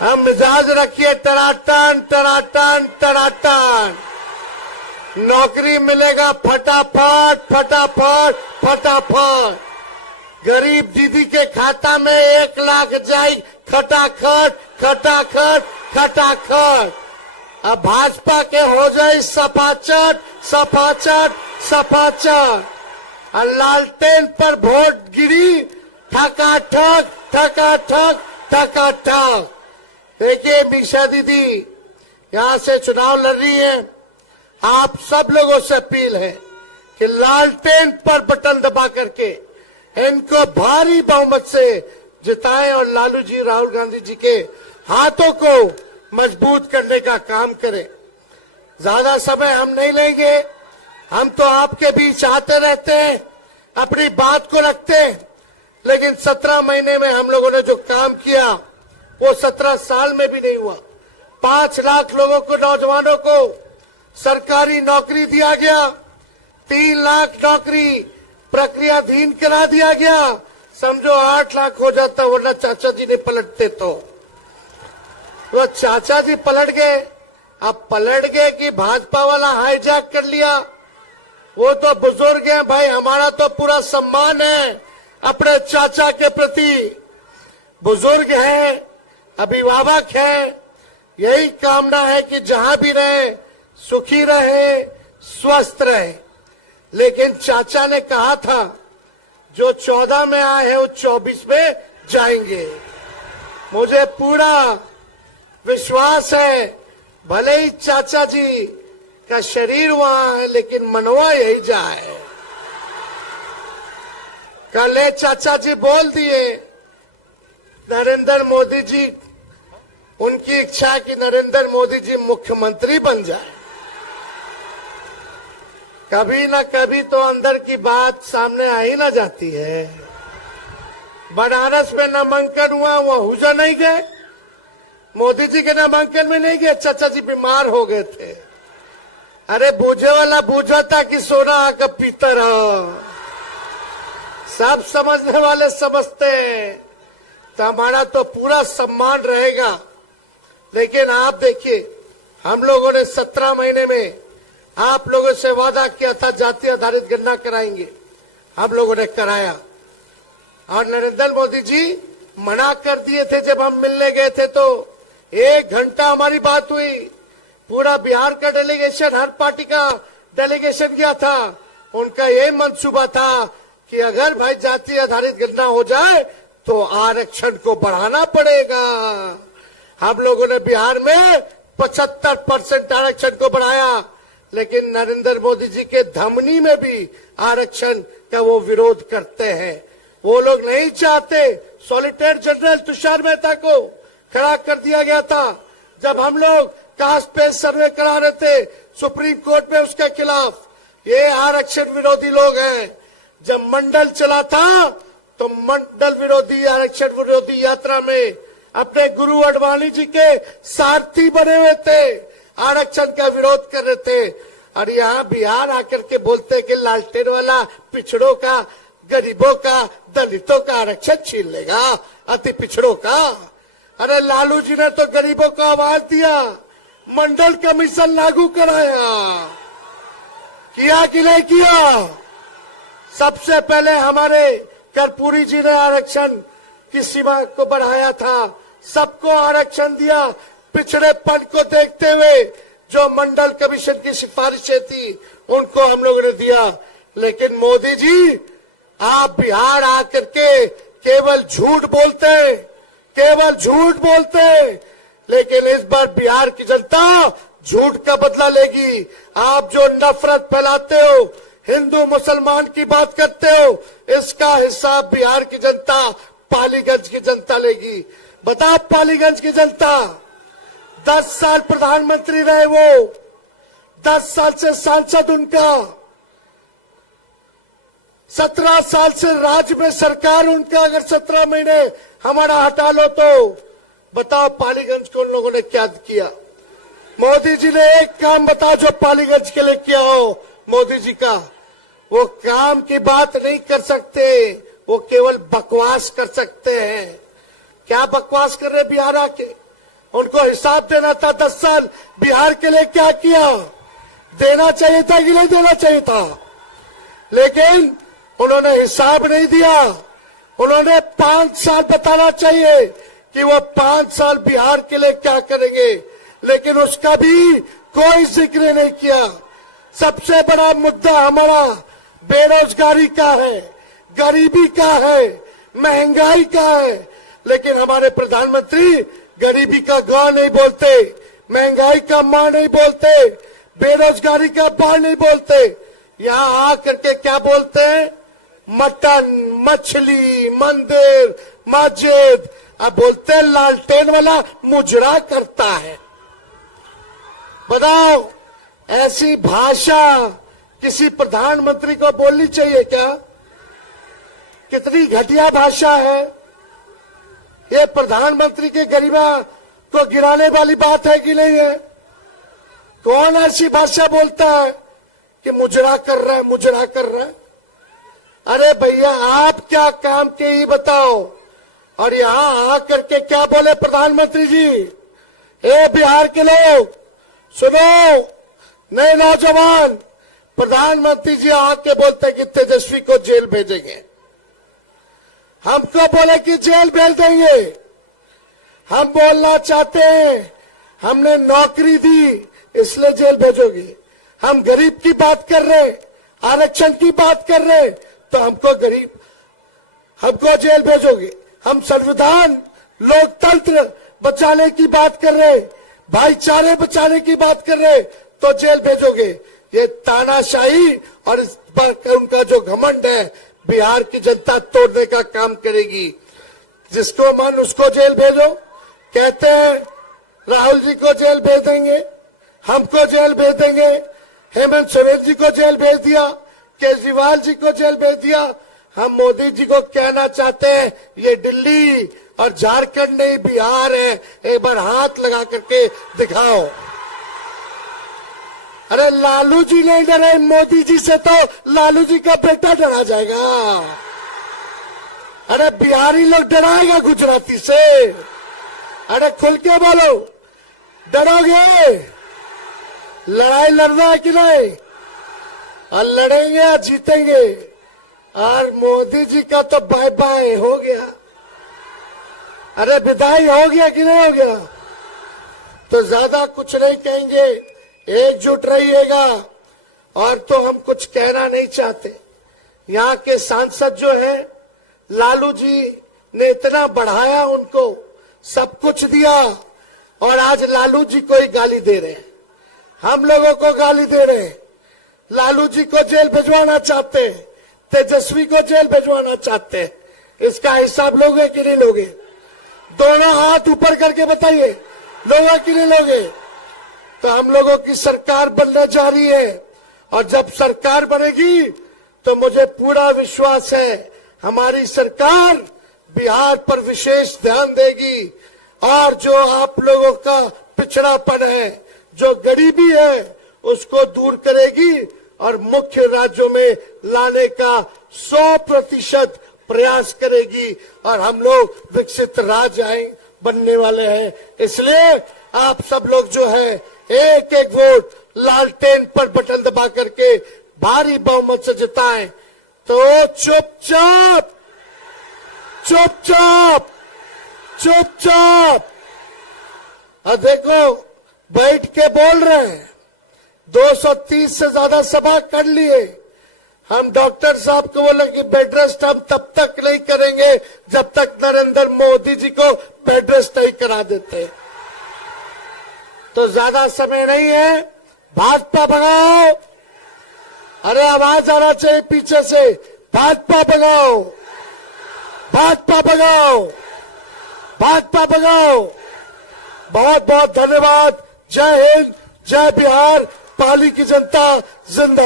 हम मिजाज रखिए टनाटन टनाटन टनाटन। नौकरी मिलेगा फटाफट फटाफट फटाफट। गरीब दीदी के खाता में 1 लाख जाए खटाखट खटाखट खटाखट। अब भाजपा के हो जाए सपाचट सपाचट सपाचट। और लालटेन पर वोट गिरी ठकाठक ठकाठक ठकाठक। देखिए मीशा दीदी यहां से चुनाव लड़ रही है। आप सब लोगों से अपील है कि लालटेन पर बटन दबा करके इनको भारी बहुमत से जिताएं और लालू जी राहुल गांधी जी के हाथों को मजबूत करने का काम करें। ज्यादा समय हम नहीं लेंगे। हम तो आपके बीच आते रहते हैं, अपनी बात को रखते हैं, लेकिन 17 महीने में हम लोगों ने जो काम किया वो 17 साल में भी नहीं हुआ। 5 लाख लोगों को, नौजवानों को सरकारी नौकरी दिया गया। 3 लाख नौकरी प्रक्रियाधीन करा दिया गया। समझो 8 लाख हो जाता, वरना चाचा जी ने पलटते तो वो चाचा जी पलट गए। अब पलट गए कि भाजपा वाला हाईजैक कर लिया। वो तो बुजुर्ग हैं भाई, हमारा तो पूरा सम्मान है अपने चाचा के प्रति। बुजुर्ग हैं, अभिभावक हैं, यही कामना है कि जहां भी रहे सुखी रहे, स्वस्थ रहे। लेकिन चाचा ने कहा था जो 14 में आए हैं वो 24 में जाएंगे। मुझे पूरा विश्वास है, भले ही चाचा जी का शरीर वहां है लेकिन मनवा यही जाए। कल चाचा जी बोल दिए नरेंद्र मोदी जी, उनकी इच्छा है कि नरेंद्र मोदी जी मुख्यमंत्री बन जाए। कभी ना कभी तो अंदर की बात सामने आ ही ना जाती है। बनारस में नामांकन हुआ, वह हुजा नहीं गए, मोदी जी के नामांकन में नहीं गए, चाचा जी बीमार हो गए थे। अरे बूझे वाला बूझा था कि सोना आकर पीता रहा। सब समझने वाले समझते हैं, तो हमारा तो पूरा सम्मान रहेगा। लेकिन आप देखिए, हम लोगों ने 17 महीने में आप लोगों से वादा किया था जाति आधारित गणना कराएंगे, हम लोगों ने कराया। और नरेंद्र मोदी जी मना कर दिए थे जब हम मिलने गए थे, तो 1 घंटा हमारी बात हुई। पूरा बिहार का डेलीगेशन, हर पार्टी का डेलीगेशन गया था। उनका यही मंसूबा था कि अगर भाई जाति आधारित गणना हो जाए तो आरक्षण को बढ़ाना पड़ेगा। हम लोगों ने बिहार में 75% आरक्षण को बढ़ाया, लेकिन नरेंद्र मोदी जी के धमनी में भी आरक्षण का वो विरोध करते हैं। वो लोग नहीं चाहते। सॉलिसिटर जनरल तुषार मेहता को खड़ा कर दिया गया था जब हम लोग कास्ट पे सर्वे करा रहे थे सुप्रीम कोर्ट में उसके खिलाफ। ये आरक्षण विरोधी लोग हैं। जब मंडल चला था तो मंडल विरोधी, आरक्षण विरोधी यात्रा में अपने गुरु अडवाणी जी के सारथी बने हुए थे, आरक्षण का विरोध कर रहे थे। और यहाँ बिहार आकर के बोलते कि लालटेन वाला पिछड़ों का, गरीबों का, दलितों का आरक्षण छीन लेगा, अति पिछड़ों का। अरे लालू जी ने तो गरीबों को आवाज दिया, मंडल कमीशन लागू कराया, किया कि नहीं किया? सबसे पहले हमारे कर्पूरी जी ने आरक्षण की सीमा को बढ़ाया था, सबको आरक्षण दिया। पिछड़ेपन को देखते हुए जो मंडल कमीशन की सिफारिशें थी उनको हम लोगों ने दिया। लेकिन मोदी जी आप बिहार आकर के केवल झूठ बोलते, केवल झूठ बोलते। लेकिन इस बार बिहार की जनता झूठ का बदला लेगी। आप जो नफरत फैलाते हो, हिंदू मुसलमान की बात करते हो, इसका हिसाब बिहार की जनता, पालीगंज की जनता लेगी। बताओ पालीगंज की जनता, 10 साल प्रधानमंत्री रहे वो, 10 साल से सांसद उनका, 17 साल से राज्य में सरकार उनका। अगर 17 महीने हमारा हटा लो तो बताओ पालीगंज को उन लोगों ने क्या किया? मोदी जी ने एक काम बताओ जो पालीगंज के लिए किया हो मोदी जी का। वो काम की बात नहीं कर सकते, वो केवल बकवास कर सकते हैं। क्या बकवास कर रहे बिहार आके? उनको हिसाब देना था 10 साल बिहार के लिए क्या किया, देना चाहिए था कि नहीं देना चाहिए था, लेकिन उन्होंने हिसाब नहीं दिया। उन्होंने 5 साल बताना चाहिए कि वो 5 साल बिहार के लिए क्या करेंगे, लेकिन उसका भी कोई जिक्र नहीं किया। सबसे बड़ा मुद्दा हमारा बेरोजगारी का है, गरीबी का है, महंगाई का है, लेकिन हमारे प्रधानमंत्री गरीबी का ग नहीं बोलते, महंगाई का मां नहीं बोलते, बेरोजगारी का बा नहीं बोलते। यहां आकर के क्या बोलते हैं, मटन, मछली, मंदिर, मस्जिद। अब बोलते हैं लालटेन वाला मुजरा करता है। बताओ, ऐसी भाषा किसी प्रधानमंत्री को बोलनी चाहिए क्या? कितनी घटिया भाषा है ये। प्रधानमंत्री के गरिमा को गिराने वाली बात है कि नहीं है? कौन ऐसी भाषा बोलता है कि मुजरा कर रहा है, मुजरा कर रहा है? अरे भैया, आप क्या काम के ही बताओ। और यहां आकर के क्या बोले प्रधानमंत्री जी, ए बिहार के लोग सुनो, नए नौजवान, प्रधानमंत्री जी आके बोलते कि तेजस्वी को जेल भेजेंगे। हमको बोले कि जेल भेज देंगे। हम बोलना चाहते हैं हमने नौकरी दी इसलिए जेल भेजोगे। हम गरीब की बात कर रहे, आरक्षण की बात कर रहे, तो हमको जेल भेजोगे। हम संविधान, लोकतंत्र बचाने की बात कर रहे, भाईचारे बचाने की बात कर रहे, तो जेल भेजोगे। ये तानाशाही और इस पर उनका जो घमंड है, बिहार की जनता तोड़ने का काम करेगी। जिसको मन उसको जेल भेजो। कहते हैं राहुल जी को जेल भेज देंगे, हमको जेल भेज देंगे, हेमंत सोरेन जी को जेल भेज दिया, केजरीवाल जी को जेल भेज दिया। हम मोदी जी को कहना चाहते हैं, ये दिल्ली और झारखंड नहीं बिहार है, एक बार हाथ लगा करके दिखाओ। अरे लालू जी नहीं डरे मोदी जी से, तो लालू जी का बेटा डरा जाएगा। अरे बिहारी लोग डराएगा गुजराती से? अरे खुल के बोलो, डरोगे? लड़ाई लड़ना है कि नहीं? और लड़ेंगे या जीतेंगे? और मोदी जी का तो बाय बाय हो गया। अरे विदाई हो गया कि नहीं हो गया? तो ज्यादा कुछ नहीं कहेंगे, एकजुट रहिएगा। और तो हम कुछ कहना नहीं चाहते। यहाँ के सांसद जो हैं, लालू जी ने इतना बढ़ाया, उनको सब कुछ दिया, और आज लालू जी को ही गाली दे रहे हैं, हम लोगों को गाली दे रहे हैं। लालू जी को जेल भिजवाना चाहते हैं, तेजस्वी को जेल भिजवाना चाहते हैं। इसका हिसाब लोगे कि नहीं लोगे? दोनों हाथ ऊपर करके बताइए, लोगे कि नहीं लोगे? तो हम लोगों की सरकार बनने जा रही है, और जब सरकार बनेगी तो मुझे पूरा विश्वास है हमारी सरकार बिहार पर विशेष ध्यान देगी, और जो आप लोगों का पिछड़ापन है, जो गरीबी है, उसको दूर करेगी, और मुख्य राज्यों में लाने का 100% प्रयास करेगी, और हम लोग विकसित राज्य बनने वाले हैं। इसलिए आप सब लोग जो है, एक एक वोट लालटेन पर बटन दबा करके भारी बहुमत से जिताएं। तो चुपचाप चुपचाप चुपचाप, और देखो बैठ के बोल रहे हैं, 230 से ज्यादा सभा कर लिए। हम डॉक्टर साहब को बोले कि बेड रेस्ट हम तब तक नहीं करेंगे जब तक नरेंद्र मोदी जी को बेड रेस्ट नहीं करा देते। तो ज्यादा समय नहीं है, भाजपा भगाओ। अरे आवाज आना चाहिए पीछे से, भाजपा भगाओ, भाजपा भगाओ, भाजपा भगाओ। बहुत बहुत धन्यवाद। जय हिंद, जय बिहार, पाली की जनता जिंदाबाद।